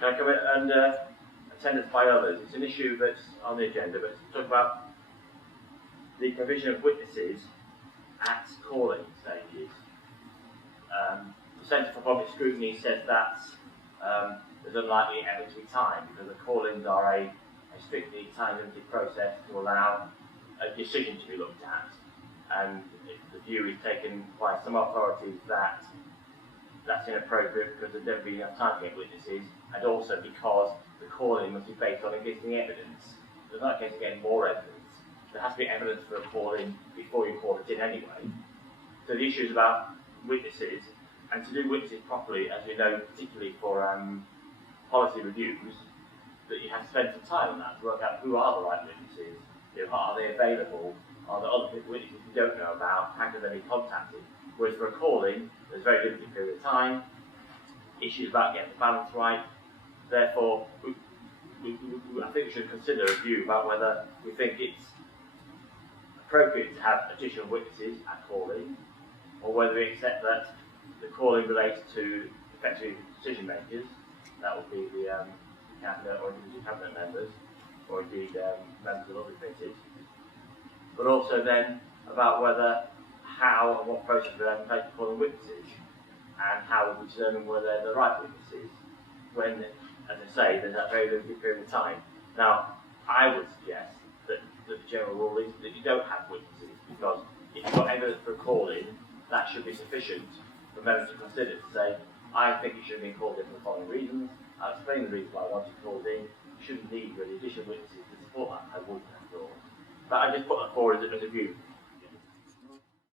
Can I come in and attendance by others? It's an issue that's on the agenda, but to talk about the provision of witnesses at calling stages. The Centre for Public Scrutiny says that there's unlikely ever to be time because the call-ins are a strictly time-limited process to allow a decision to be looked at, and the view is taken by some authorities that that's inappropriate because there's never been enough time to get witnesses, and also because the call-in must be based on existing evidence. There's not a case of getting more evidence. There has to be evidence for a call-in before you call it in anyway. So the issue is about witnesses, and to do witnesses properly, as we know, particularly for policy reviews, that you have to spend some time on that to work out who are the right witnesses, are they available, are there other witnesses you don't know about, how can they be contacted? Whereas for a call-in, there's a very limited period of time, issues about getting the balance right. Therefore, I think we should consider a view about whether we think it's appropriate to have additional witnesses at call-in, or whether we accept that the call-in relates to effectively decision makers. That would be the cabinet or individual cabinet members, or indeed members of other committees. But also then about whether, how and what process we have in place to call in witnesses, and how we determine whether they're the right witnesses when, as I say, there's that very limited period of time. Now, I would suggest that the general rule is that you don't have witnesses, because if you've got evidence for a call-in, that should be sufficient for members to consider to say, I think it should have been called in for the following reasons. I'll explain the reasons why I want it called in. You shouldn't need really additional witnesses to support that. I wouldn't have thought. But I just put that forward as a view.